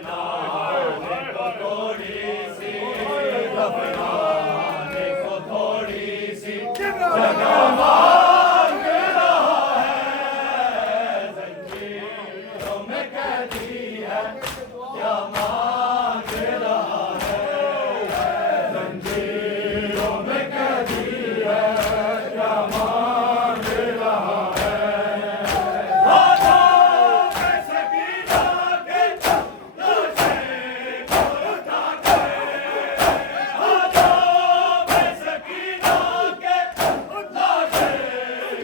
दफनाने को थोड़ी सी, दफनाने को थोड़ी सी जगह मांग रहा है, जंजीरों में कैदी है क्या मांग रहा है, जंजीरों में कैदी है क्या मांग रहा है। हाथों में सकीना के लाशें को उठा के, हाथों में सकीना के लाशें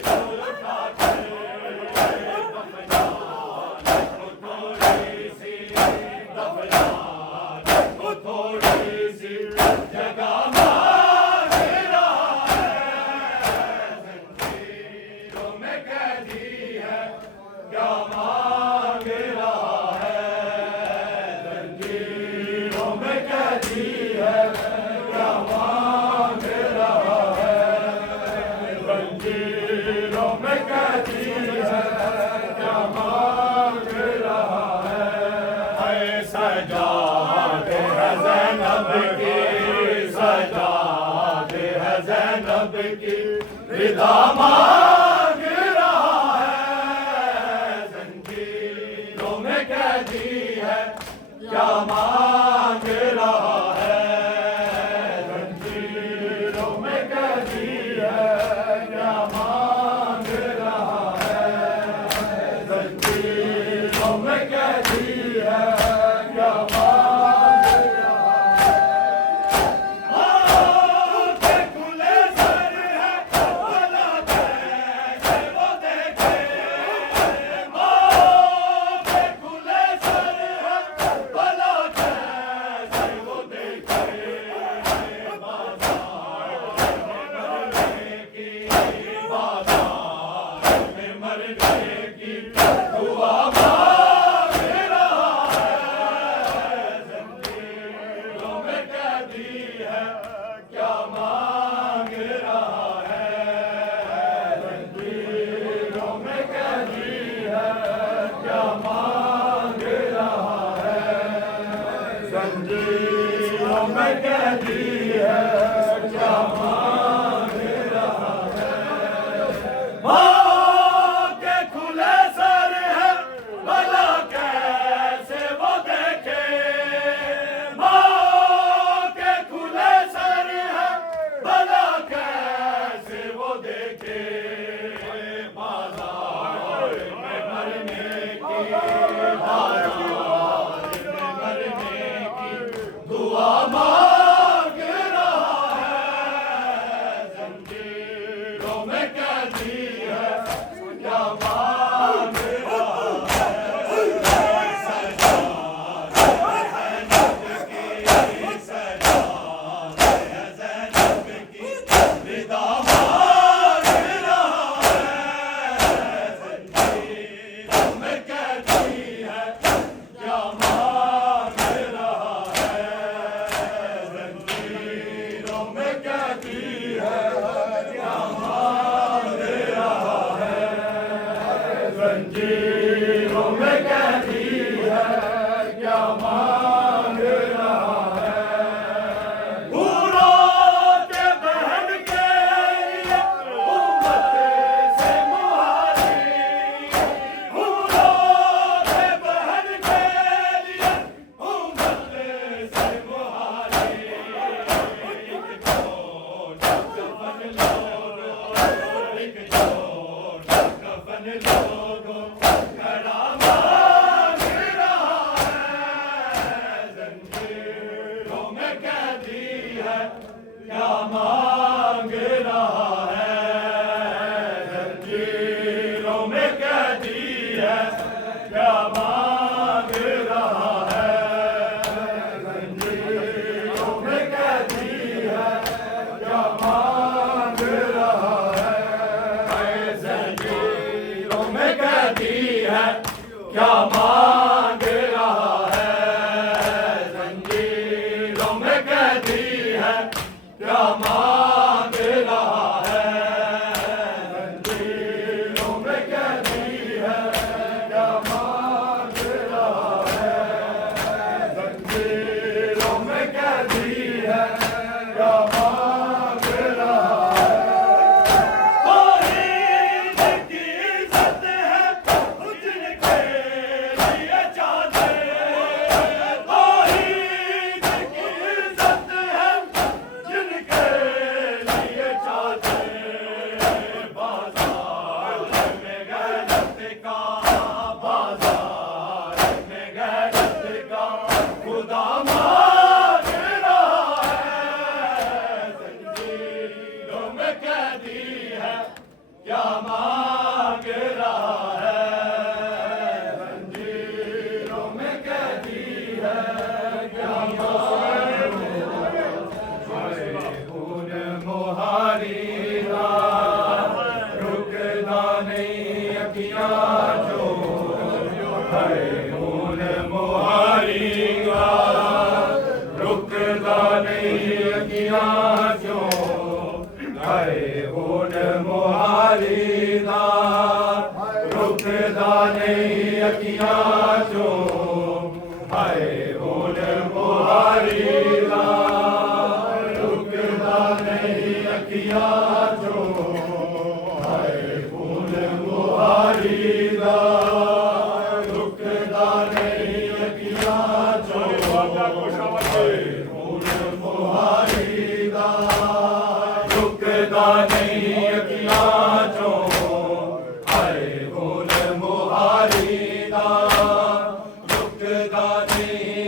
को उठा के, दफनाने को थोड़ी सी, दफनाने को थोड़ी सी जगह मांग रहा है, जंजीरों में कैदी है क्या मांग रहा है, जंजीरों में कैदी है क्या मांग रहा है, जंजीरों में कैदी है क्या मांग रहा है। हाय सजाद है ज़ैनब की, सजाद है ज़ैनब की रिदा मांग रहा है, जंजीरों में कैदी है क्या मांग रहा है, जंजीरों में कैदी है क्या मांग रहा है, जंजीरों में कैदी है क्या मांग रहा है। आँखें खुले सर है भला कैसे वो देखे, आँखें खुले सर है भला कैसे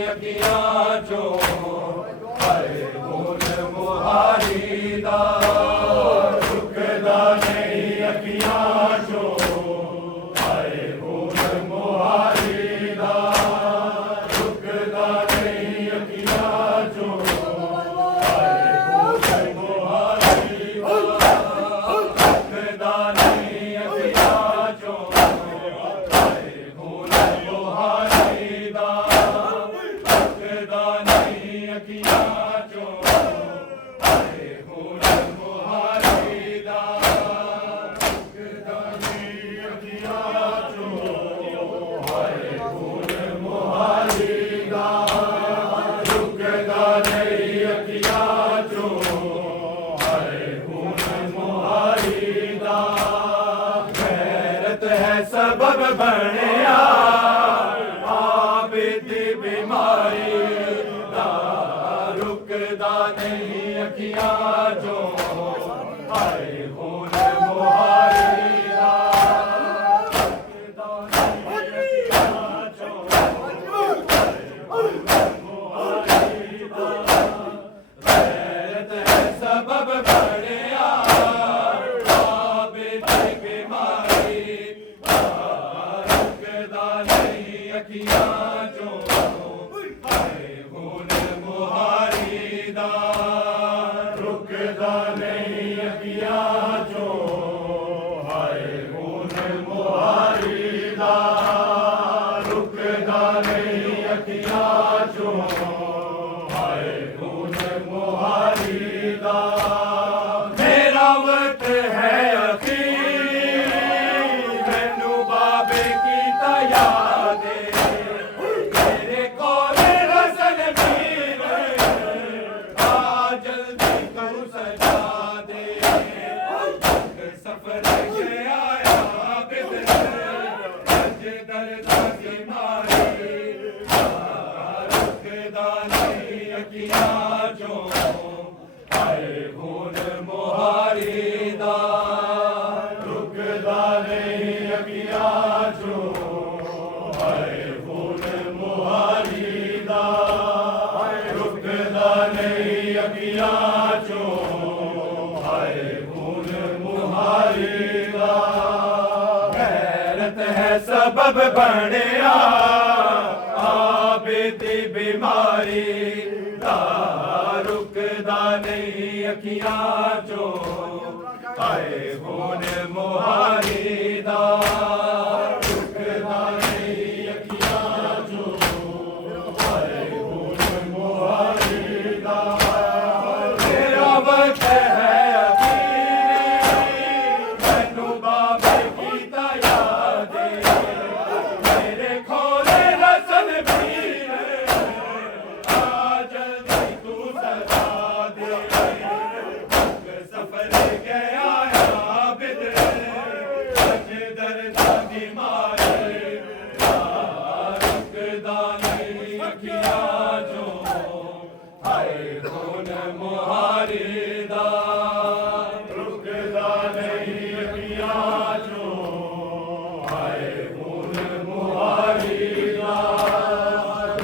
अखियां चों हाय खून मुहारी दा रुकदा नहीं अखियां चों हाय खून मुहारी दा रुकदा नहीं अखियां चों हाय खून मुहारी दा रुकदा नहीं अखियां चों हाय खून मुहारी दा रुकदा नहीं अखियां चों हाय खून मुहारी दा रुकदा नहीं अखियां चों हाय खून मुहारी दा रुकदा नहीं अखियां चों हाय खून मुहारी दा गैरत है सबब बनिया आबिद बीमारी दा रुकदा नहीं अखियां चों हाय खून मुहारी दा रुकदा नहीं अखियां चों हाय खून मुहारी दा गैरत है सबब बनिया आबिद बीमारी दा रुकदा नहीं अखियां चों हाय खून मुहारी दा रुकदा नहीं अखियां चों हाय खून मुहारी दा रुकदा नहीं अखियां चों हाय खून मुहारी दा मेरा वक्त है अखीर मैनू बाबे की याद मेरे कोल रसन पीर आ जल्दी तू सजा दे सफर के आया बिदर अज दर्दा की मारी रुकदा नहीं अखियां चों हाय खून मुहारी दा रुकदा नहीं अखियां चों हाय खून मुहारी दा रुकदा नहीं अखियां चों हाय खून मुहारी दा गैरत है सबब बनिया आबिद बीमारी दा रुकदा नहीं अखियां चों हाय खून मुहारी दा रुकदा नहीं अखियां चों हाय खून मुहारी दा मेरा वक्त है अखीर मैनू बाबे की याद मेरे खोले रसन पीर आ जल्दी तू सजा दे सफर के आया बिदर अज दर्दा की मारी रुकदा नहीं अखियां चों हाय खून मुहारी दा रुकदा नहीं अखियां चों हाय खून मुहारी दा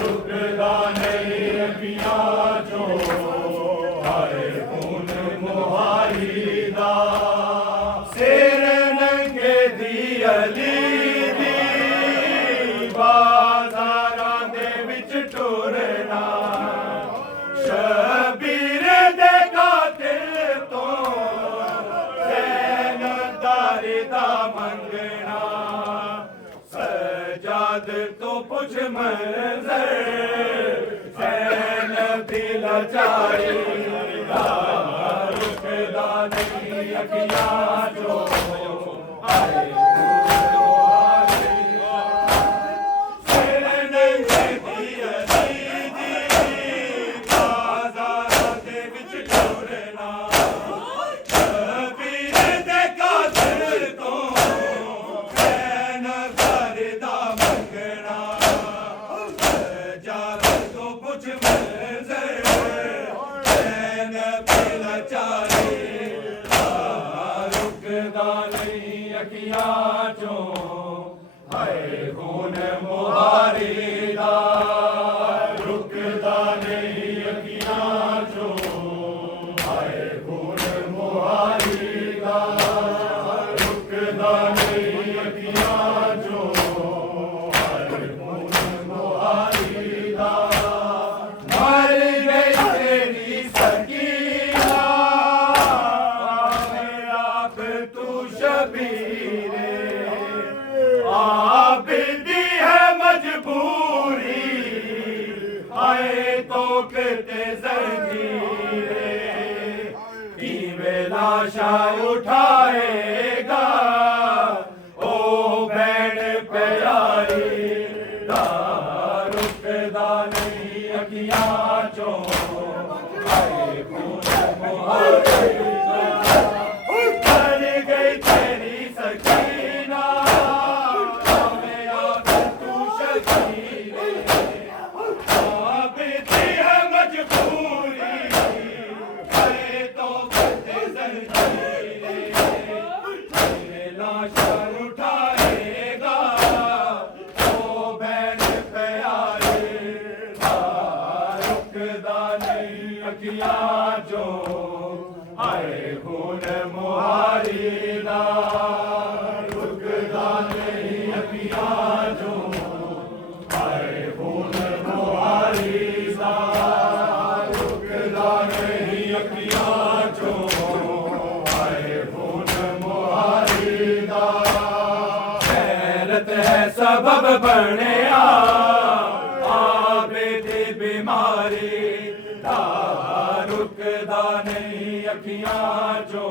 रुकदा नहीं अखियां चों हाय खून मुहारी दा सिर नंगे दी अली दी बाज़ारां दे विच टुरना शबीर दे कातिल तो ज़ैनदारी दा मंगना सजाद तो पुछ मंज़र ज़ैनब दी लाचारी दा रुकदा नहीं अखियां चों हाय खून मुहारी दा सिर नंगे दी अली दी बाज़ारां दे विच टुरना शबीर दे कातिल तो ज़ैनदारी दा मंगना सजाद तो पुछ मंज़र ज़ैनब दी लाचारी रुकदा नहीं अखियां चों हाय खून मुहारी दा आए तो किते जंजीरे किवे लाशा उठाएगा ओ भैन प्यारी दा रुकदा नहीं अखियां चों आए खून मुहारे कर गई तेरी सकीना हमें याद तू शकीरे बीती है मजबूरी आए तो किते जंजीरे तेरे लाशा उठाएगा ओ बहन प्यारे रुकदा नहीं अखियां जो आए खून मुहारी दा रुकदा नहीं अखियां जो आए खून मुहारी दा रुकदा नहीं अखियां जो आए खून मुहारी दा गैरत है सबब बनिया आबे बीमारी दा रुकदा नहीं अखियां जो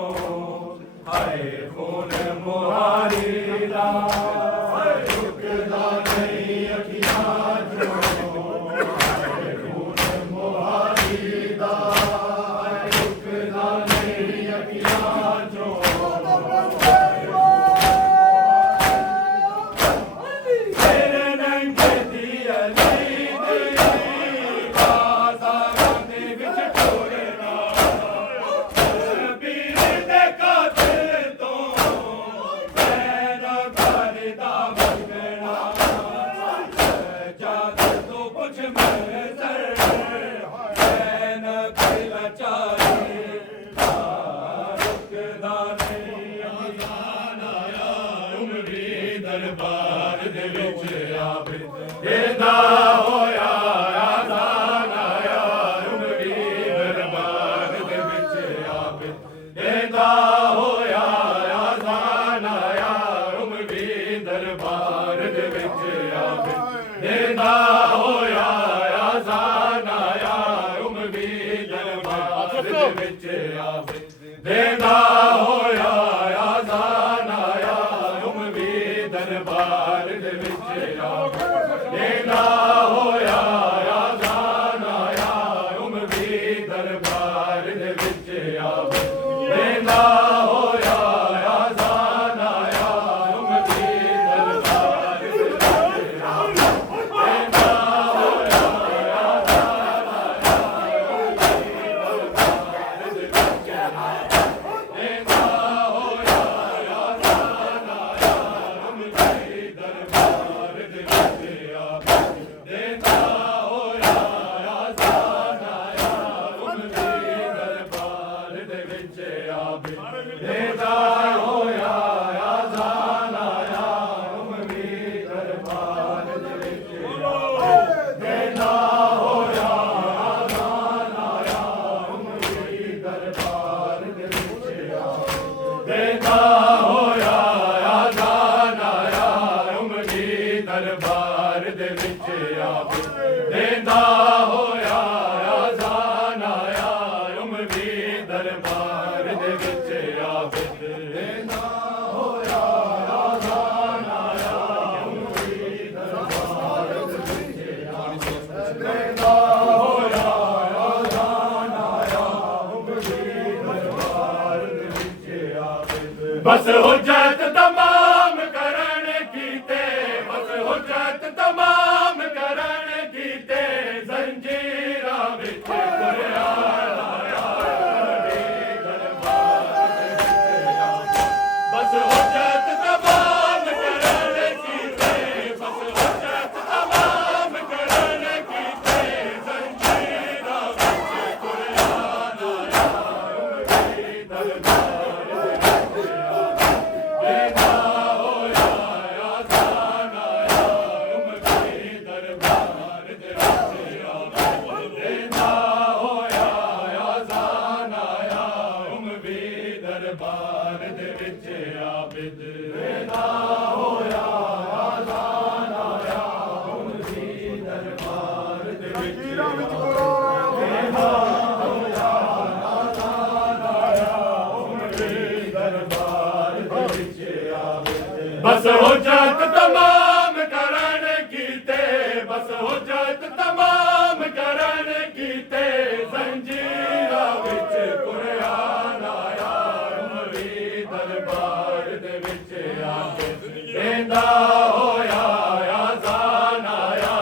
हाय खून मुहारी दा रुकदा नहीं अखियां जो हाय खून मुहारी दा रुकदा नहीं अखियां जो तेरे नंगे दी अली दी बाज़ारां दे विच टुरना बीर दे कातिल तो मैं घर दा मंगना जात तो कुछ मंजर मैं कोई लाचारी रुकदा नहीं आज़ान आया उमरी दरबार दे विच आवे देदा होया आज़ान आया उमरी दरबार दे विच आवे देदा होया आज़ान आया उमरी दरबार दे विच आवे देदा होया आज़ान आया उमरी दरबार दे विच आवे देदा होया आज़ान आया उमरी दरबार दे विच आवे देदा होया आज़ान आया उमरी दरबार दे विच आवे देदा होया आज़ान आया उमरी दरबार दे विच आवे देदा होया आज़ान आया उमरी दरबार दे विच आवे देदा होया आज़ान आया उमरी दरबार दे विच आवे देदा होया आज़ान आया उमरी दरबार दे विच आवे देदा होया आज़ान आया उमरी दरबार दे विच आवे देदा होया आज़ान आया उमरी दरबार दे विच आवे देदा होया आज़ान आया उमरी दरबार दे विच आवे देदा होया आज़ान आया उमरी दरबार दे विच आवे देदा होया आज़ान आया उमरी दरबार दे विच आवे देदा होया आज़ान आया उमरी दरबार दे विच आवे बस हुज्जत तमाम करण कीते बस हुज्जत तमाम करण कीते जंजीरां विच तुरिया आया उमरी दरबार दे विच आवे बस हुज्जत तमाम करण कीते बस हुज्जत तमाम करण कीते जंजीरां विच तुरिया आया उमरी दरबार दे विच आवे ਫਕੀਰਾਂ ਵਿੱਚ ਗੁਰੂ बस हुज्जत तमाम करन कीते बस हुज्जत तमाम करन कीते जंजीरा विच कुरान आया उमरी दरबार दे विच आके देंदा होया आज़ान आया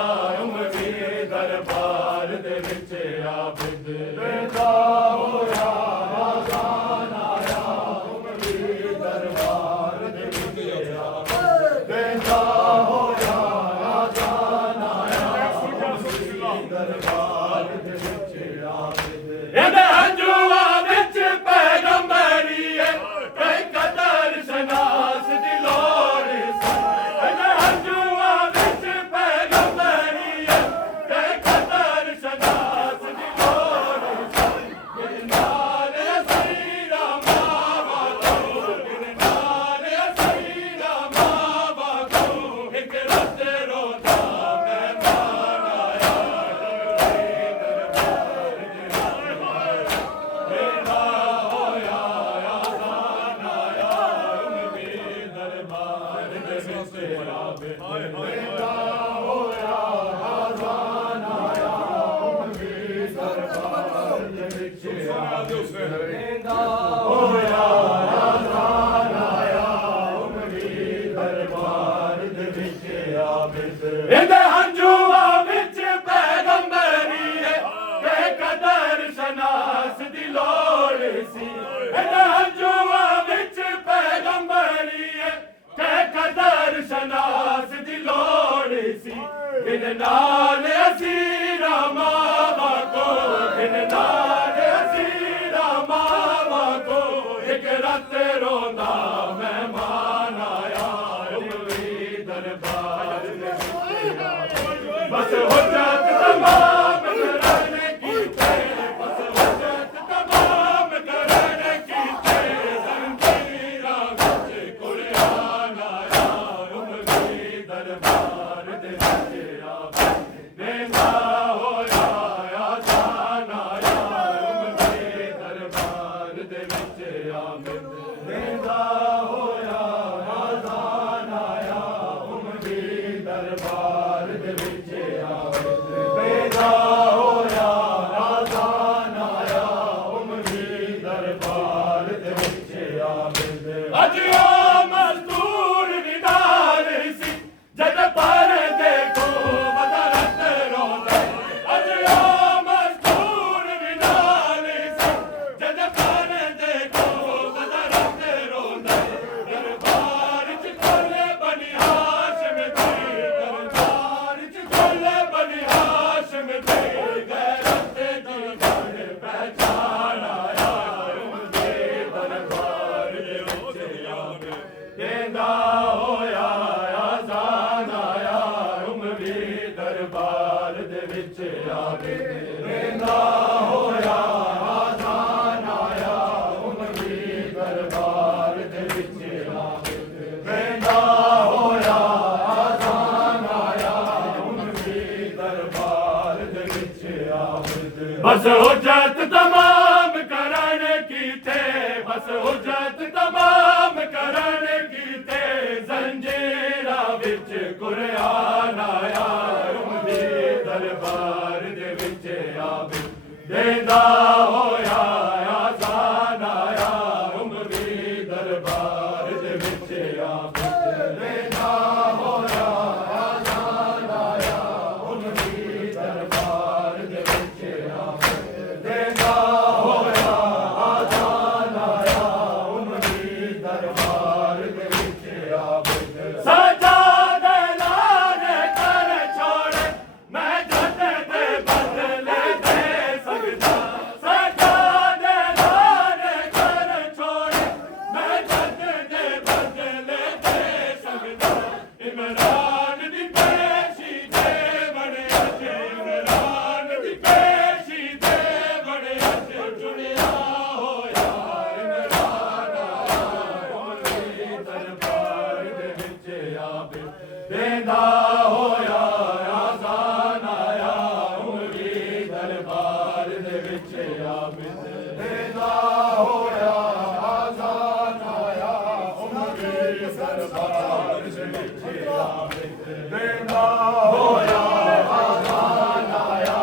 उमरी दरबार दे विच आबिद देंदा होया आज़ान आया उमरी दरबार दे विच देंदा होया आज़ान आया उमरी दरबार दे विच आबिद एदे हंजुआ विच पैगंबरी है कई कदर शनास दी लोड़ एदे हंजुआ विच पैगंबरी है कई कदर शनास दी लोड़ गिरनार असीरा मावा को गिरनार असीरा मावा को एक रत रोता मेहमान आया देंदा होया आज़ान आया उमरी दरबार दे विच आबिद देंदा होया आज़ान आया उमरी दरबार दे विच आबिद देंदा होया आज़ान आया उमरी दरबार दे विच आबिद एदे हंजुआ विच पैगंबरी है बेकदर शनास दी लोड़ सी एदे हंजुआ विच पैगंबरी है बेकदर शनास दी लोड़ सी गिरनार असीरा मावा को गिरनार असीरा मावा को एक रत रोंदा मेहमान आया उमरी दरबार दे विच बस हुज्जत तमाम करन कीते बस हुज्जत तमाम करन कीते जंजीरा विच कुरान आया उमरी दरबार दे विच आबिद देंदा होया आज़ान आया उमरी दरबार दे विच आबिद देंदा होया आज़ान आया उमरी दरबार दे विच आबिद देंदा होया आज़ान आया उमरी दरबार दे विच आबिद अज ओ मज़दूर निडार सी जद पर देखो बदरत रोंदे अज ओ मज़दूर निडार सी जद पर देखो बदरत रोंदे दरबार च खोले बनी हाशिम दे दरबार च खोले बनी हाशिम दे गैरत दी गल पहचान आया उमरी दरबार दे विच आबिद देंदा होया आज़ान आया उमरी दरबार दे विच आबिद देंदा होया आज़ान आया उमरी दरबार दे विच आबिद देंदा होया आज़ान आया उमरी दरबार दे विच आबिद बस हुज्जत तमाम करन कीते बस हुज्जत तमाम करन कीते जंजीरा विच कुरान आया उमरी दरबार दे विच आबिद देंदा होया आज़ान आया उमरी दरबार दे विच आबिद देंदा होया आज़ान आया उमरी दरबार दे विच आबिद देंदा होया आज़ान आया उमरी दरबार दे विच आबिद सजादे लाने कर छोड़े मैं जद दे बदले दे सकदा ਵਿੱਚ ਆਬਿਦ ਦੇਦਾ ਹੋਇਆ ਆਜ਼ਾਨ ਆਇਆ ਉਮਰੀ ਦਰਬਾਰ ਦੇ ਵਿੱਚ ਆਬਿਦ ਦੇਦਾ ਹੋਇਆ ਆਜ਼ਾਨ ਆਇਆ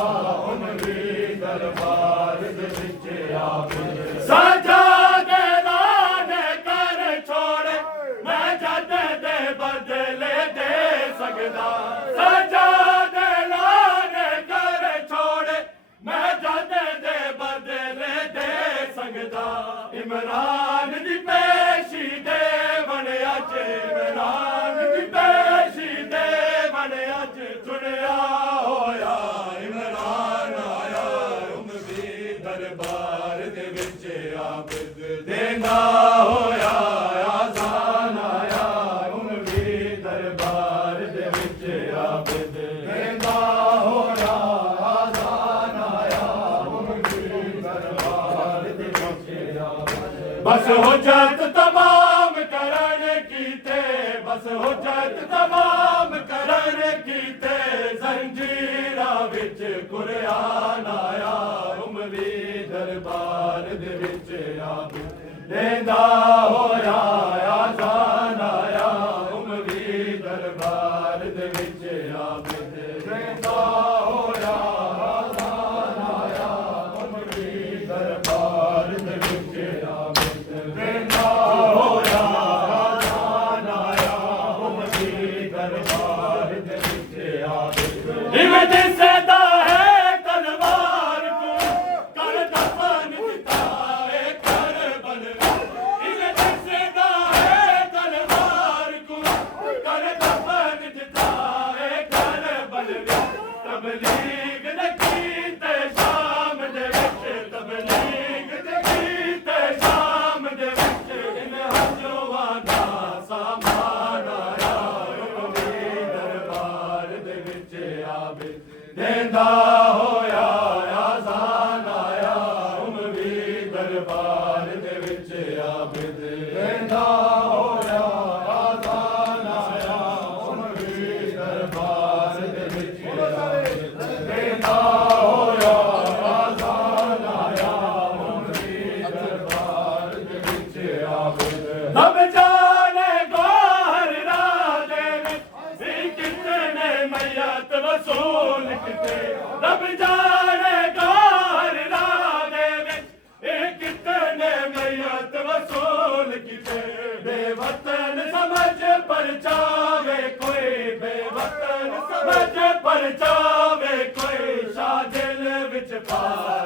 ਉਮਰੀ ਦਰਬਾਰ ਦੇ ਵਿੱਚ ਆਬਿਦ ਸਜਾਦੇ ਲਾਨੇ ਕਰ ਛੋੜੇ ਮੈਂ ਜੱਦ ਦੇ ਬਦਲੇ ਦੇ ਸਕਦਾ ਸਜਾਦੇ ਲਾਨੇ ਕਰ ਛੋੜੇ ਮੈਂ ਜੱਦ ਦੇ ਬਦਲੇ ਦੇ ਸਕਦਾ ਇਮਰਾਨ ਦੀ ਪੇਸ਼ੀ ਦੇ ਬਣਿਆ ਚ ਇਮਰਾਨ ਦੀ ਪੇਸ਼ੀ ਦੇ ਬਣਿਆ ਚ ਚੁਣਿਆ ਹੋਇਆ ਇਮਰਾਨ ਆਇਆ ਉਮਰੀ ਦਰਬਾਰ ਦੇ ਵਿੱਚ ਆਬਿਦ ਦੇਂਦਾ ਹੋਇਆ ਆਜ਼ਾਨ ਆਇਆ ਉਮਰੀ ਦਰਬਾਰ ਦੇ ਵਿੱਚ ਆਬਿਦ ਦੇਂਦਾ ਹੋਇਆ ਆਜ਼ਾਨ ਆਇਆ ਉਮਰੀ ਦਰਬਾਰ ਦੇ ਵਿੱਚ ਆਬਿਦ ਬਸ ਹੁਜਤ ਤਮਾਮ ਕਰਨ ਕੀਤੇ ਬਸ ਹੁਜਤ ਤਮਾਮ ਕਰਨ ਕੀਤੇ ਜ਼ੰਜੀਰਾਂ ਵਿੱਚ ਕੁਰਆਨ ਆਇਆ ਉਮਰੀ ਦਰਬਾਰ ਦੇ ਵਿੱਚ ਆਬਿਦ ਦੇਂਦਾ ਹੋਇਆ ਆਜ਼ਾਨ ਆਇਆ ਉਮਰੀ ਦਰਬਾਰ ਦੇ ਵਿੱਚ ਆਬਿਦ ਦੇਂਦਾ ਹੋਇਆ ਆਜ਼ਾਨ ਆਇਆ ਉਮਰੀ ਦਰਬਾਰ ਦੇ ਵਿੱਚ ਆਬਿਦ ਦੇਂਦਾ ਹੋਇਆ ਆਜ਼ਾਨ ਆਇਆ ਉਮਰੀ ਦਰਬਾਰ ਦੇ ਵਿੱਚ ਆਬਿਦ ਜਿਵੇਂ ਦਿਸਦਾ ਹੈ ਤਲਵਾਰ ਕੋ ਕਰ ਦਫਨ ਦਿੱਤਾ ਏ ਕਰਬਲ ਜਿਵੇਂ ਦਿਸਦਾ ਹੈ ਤਲਵਾਰ ਕੋ ਕਰ ਦਫਨ ਦਿੱਤਾ ਏ ਕਰਬਲ ਤਬਲੀਗ ਨੇ ਕੀਤੇ ਸ਼ਾਮ ਦੇ ਵਿੱਚ ਤਬਲੀਗ ਨੇ ਕੀਤੇ ਸ਼ਾਮ ਦੇ ਵਿੱਚ ਇਨ ਹਜੂਆਂ ਦਾ ਸਾਮਾਨ ਆਇਆ ਉਮਰੀ ਦਰਬਾਰ ਦੇ ਵਿੱਚ ਆਬਿਦ ਦੇਂਦਾ ਹੋਇਆ ਆਜ਼ਾਨ ਆਇਆ ਉਮਰੀ ਦਰਬਾਰ ਦੇ ਵਿੱਚ ਆਬਿਦ ਦੇਂਦਾ ਹੋਇਆ ਆਜ਼ਾਨ ਆਇਆ ਉਮਰੀ ਦਰਬਾਰ ਦੇ ਵਿੱਚ ਆਬਿਦ ਦੇਂਦਾ ਹੋਇਆ ਆਜ਼ਾਨ ਆਇਆ ਉਮਰੀ ਦਰਬਾਰ ਦੇ ਵਿੱਚ ਆਬਿਦ ਰੱਬ ਜਾਣੇ ਗੋਹਰ ਰਾਜੇ ਵਿੱਚ ਵੀ ਕਿਤਨੇ ਮਯਤ ਵਸੂਲ ਕੀਤੇ ਰੱਬ ਜਾਣੇ ਗੋਹਰ ਰਾਜੇ ਵਿੱਚ ਇਹ ਕਿਤਨੇ ਮਯਤ ਵਸੂਲ ਕੀਤੇ ਬੇਵਤਨ ਸਮਝ ਪਰਚਾਵੇ ਕੋਈ ਬੇਵਤਨ ਸਮਝ ਪਰਚਾਵੇ ਕੋਈ ਸ਼ਾਹ ਦਿਲ ਵਿੱਚ ਪਾ